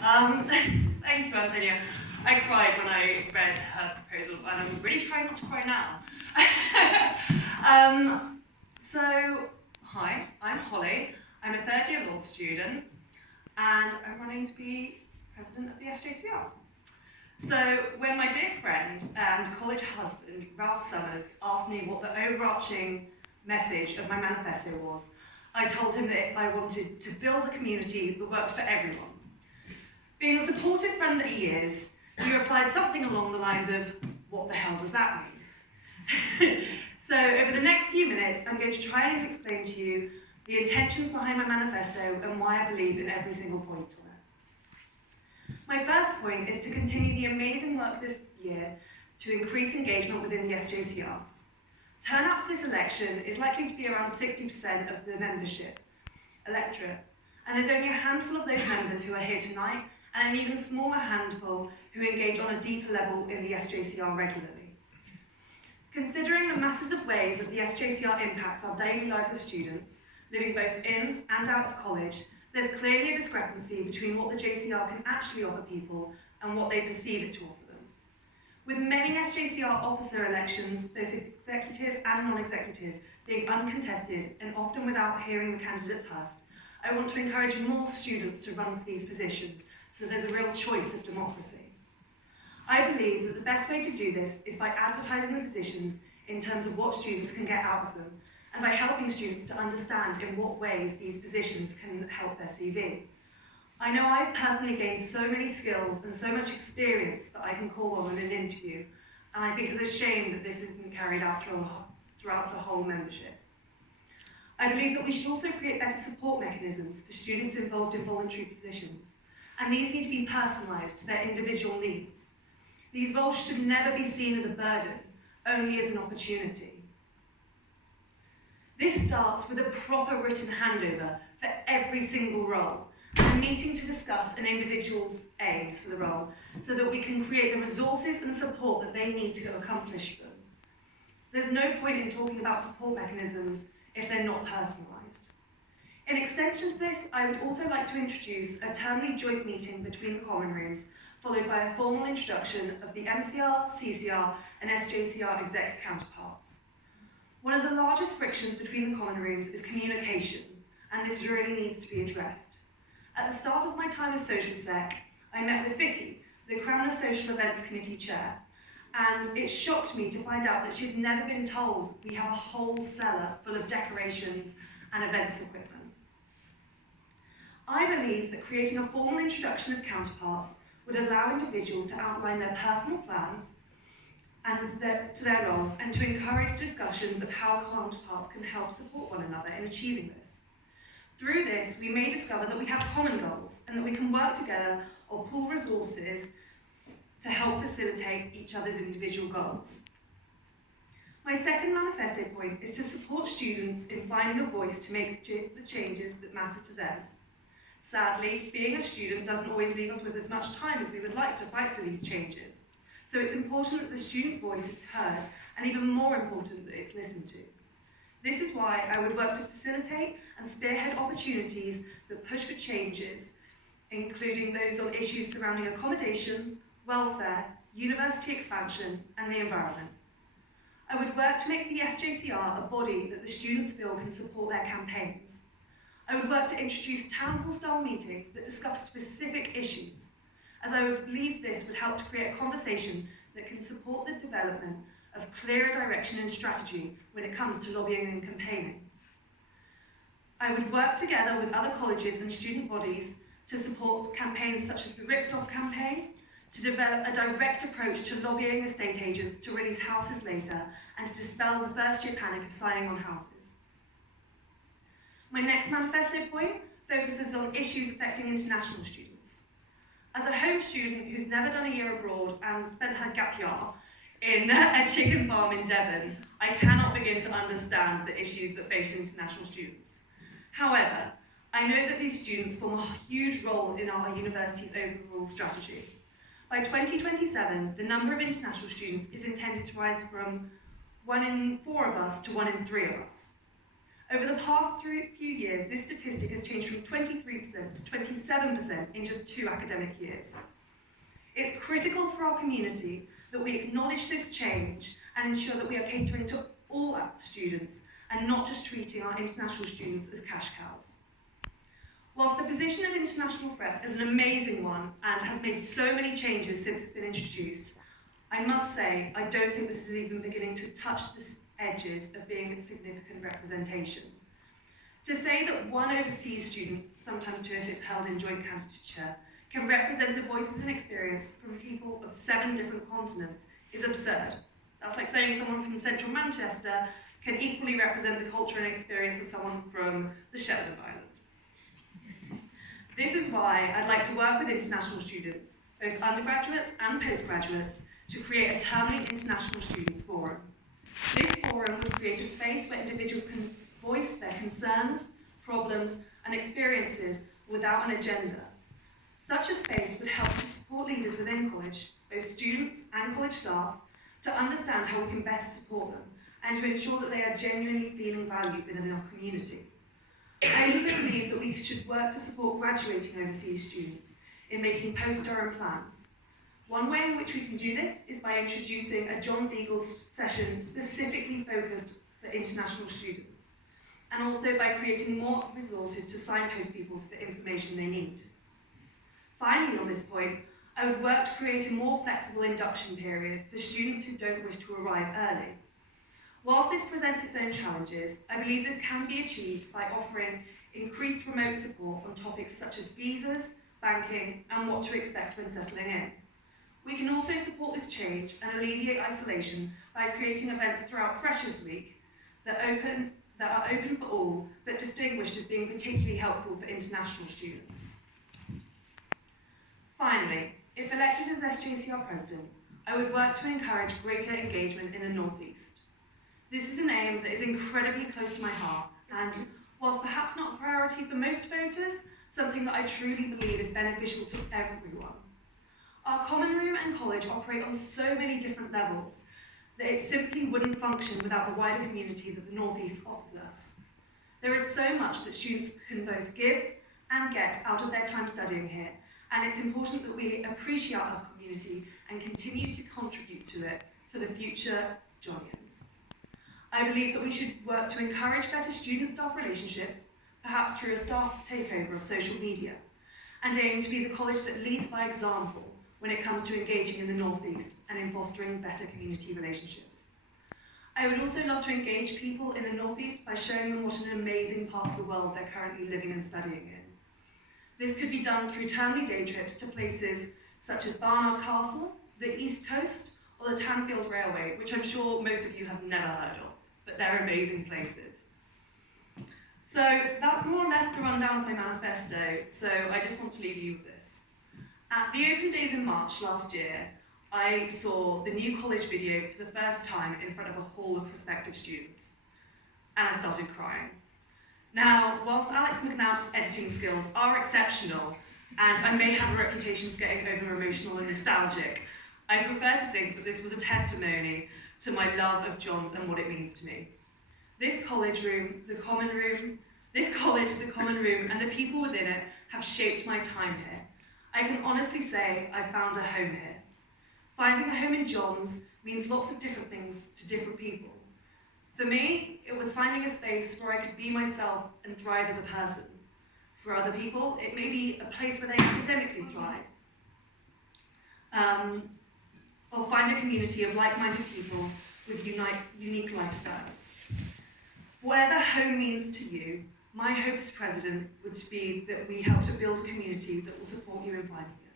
Thank you, Antonia. I cried when I read her proposal, and I'm really trying not to cry now. Hi, I'm Holly. I'm a third-year law student, and I'm running to be president of the SJCR. So when my dear friend and college husband, Ralph Summers, asked me what the overarching message of my manifesto was, I told him that I wanted to build a community that worked for everyone. Being the supportive friend that he is, he replied something along the lines of, "What the hell does that mean?" So over the next few minutes, I'm going to try and explain to you the intentions behind my manifesto and why I believe in every single point on it. My first point is to continue the amazing work this year to increase engagement within the SJCR. Turnout for this election is likely to be around 60% of the membership electorate, and there's only a handful of those members who are here tonight, and an even smaller handful who engage on a deeper level in the SJCR regularly. Considering the masses of ways that the SJCR impacts our daily lives of students, living both in and out of college, there's clearly a discrepancy between what the JCR can actually offer people and what they perceive it to offer them. With many SJCR officer elections, both executive and non-executive, being uncontested and often without hearing the candidates' Hust, I want to encourage more students to run for these positions so there's a real choice of democracy. I believe that the best way to do this is by advertising the positions in terms of what students can get out of them, and by helping students to understand in what ways these positions can help their CV. I know I've personally gained so many skills and so much experience that I can call on in an interview, and I think it's a shame that this isn't carried out throughout the whole membership. I believe that we should also create better support mechanisms for students involved in voluntary positions, and these need to be personalised to their individual needs. These roles should never be seen as a burden, only as an opportunity. This starts with a proper written handover for every single role, and a meeting to discuss an individual's aims for the role, so that we can create the resources and support that they need to accomplish them. There's no point in talking about support mechanisms if they're not personalised. In extension to this, I would also like to introduce a termly joint meeting between the common rooms, followed by a formal introduction of the MCR, CCR and SJCR exec counterparts. One of the largest frictions between the common rooms is communication, and this really needs to be addressed. At the start of my time as social sec, I met with Vicky, the Cranmer Social Events Committee chair, and it shocked me to find out that she'd never been told we have a whole cellar full of decorations and events equipment. I believe that creating a formal introduction of counterparts would allow individuals to outline their personal plans and to their roles, and to encourage discussions of how counterparts can help support one another in achieving this. Through this, we may discover that we have common goals and that we can work together or pool resources to help facilitate each other's individual goals. My second manifesto point is to support students in finding a voice to make the changes that matter to them. Sadly, being a student doesn't always leave us with as much time as we would like to fight for these changes. So it's important that the student voice is heard, and even more important that it's listened to. This is why I would work to facilitate and spearhead opportunities that push for changes, including those on issues surrounding accommodation, welfare, university expansion, and the environment. I would work to make the SJCR a body that the students feel can support their campaigns. I would work to introduce town hall style meetings that discuss specific issues, as I would believe this would help to create a conversation that can support the development of clearer direction and strategy when it comes to lobbying and campaigning. I would work together with other colleges and student bodies to support campaigns such as the Ripped Off campaign, to develop a direct approach to lobbying estate agents to release houses later, and to dispel the first year panic of signing on houses. My next manifesto point focuses on issues affecting international students. As a home student who's never done a year abroad and spent her gap year in a chicken farm in Devon, I cannot begin to understand the issues that face international students. However, I know that these students form a huge role in our university's overall strategy. By 2027, the number of international students is intended to rise from 1 in 4 of us to 1 in 3 of us. Over the past few years, this statistic has changed from 23% to 27% in just 2 academic years. It's critical for our community that we acknowledge this change and ensure that we are catering to all students and not just treating our international students as cash cows. Whilst the position of International Rep is an amazing one and has made so many changes since it's been introduced, I must say I don't think this is even beginning to touch the edges of being a significant representation. To say that one overseas student, sometimes two if it's held in joint candidature, can represent the voices and experience from people of 7 different continents is absurd. That's like saying someone from central Manchester can equally represent the culture and experience of someone from the Shetland Islands. This is why I'd like to work with international students, both undergraduates and postgraduates, to create a termly International Students Forum. This forum would create a space where individuals can voice their concerns, problems, and experiences without an agenda. Such a space would help to support leaders within college, both students and college staff, to understand how we can best support them and to ensure that they are genuinely feeling valued within our community. I also believe that we should work to support graduating overseas students in making post-Durham plans. One way in which we can do this is by introducing a John's Eagles session specifically focused for international students, and also by creating more resources to signpost people to the information they need. Finally, on this point, I would work to create a more flexible induction period for students who don't wish to arrive early. Whilst this presents its own challenges, I believe this can be achieved by offering increased remote support on topics such as visas, banking, and what to expect when settling in. We can also support this change and alleviate isolation by creating events throughout Freshers Week that are open for all, but distinguished as being particularly helpful for international students. Finally, if elected as SJCR President, I would work to encourage greater engagement in the North East. This is an aim that is incredibly close to my heart, and whilst perhaps not a priority for most voters, something that I truly believe is beneficial to everyone. Our common room and college operate on so many different levels that it simply wouldn't function without the wider community that the North East offers us. There is so much that students can both give and get out of their time studying here, and it's important that we appreciate our community and continue to contribute to it for the future Johnians. I believe that we should work to encourage better student-staff relationships, perhaps through a staff takeover of social media, and aim to be the college that leads by example when it comes to engaging in the North East and in fostering better community relationships. I would also love to engage people in the North East by showing them what an amazing part of the world they're currently living and studying in. This could be done through termly day trips to places such as Barnard Castle, the East Coast, or the Tanfield Railway, which I'm sure most of you have never heard of, but they're amazing places. So that's more or less the rundown of my manifesto, so I just want to leave you with this. At the Open Days in March last year, I saw the new college video for the first time in front of a hall of prospective students, and I started crying. Now, whilst Alex McNabb's editing skills are exceptional, and I may have a reputation for getting over-emotional and nostalgic, I prefer to think that this was a testimony to my love of John's and what it means to me. This college, the common room, and the people within it have shaped my time here. I can honestly say I found a home here. Finding a home in John's means lots of different things to different people. For me, it was finding a space where I could be myself and thrive as a person. For other people, it may be a place where they academically thrive. Or find a community of like-minded people with unique lifestyles. Whatever home means to you, my hope as president would be that we help to build a community that will support you in finding it.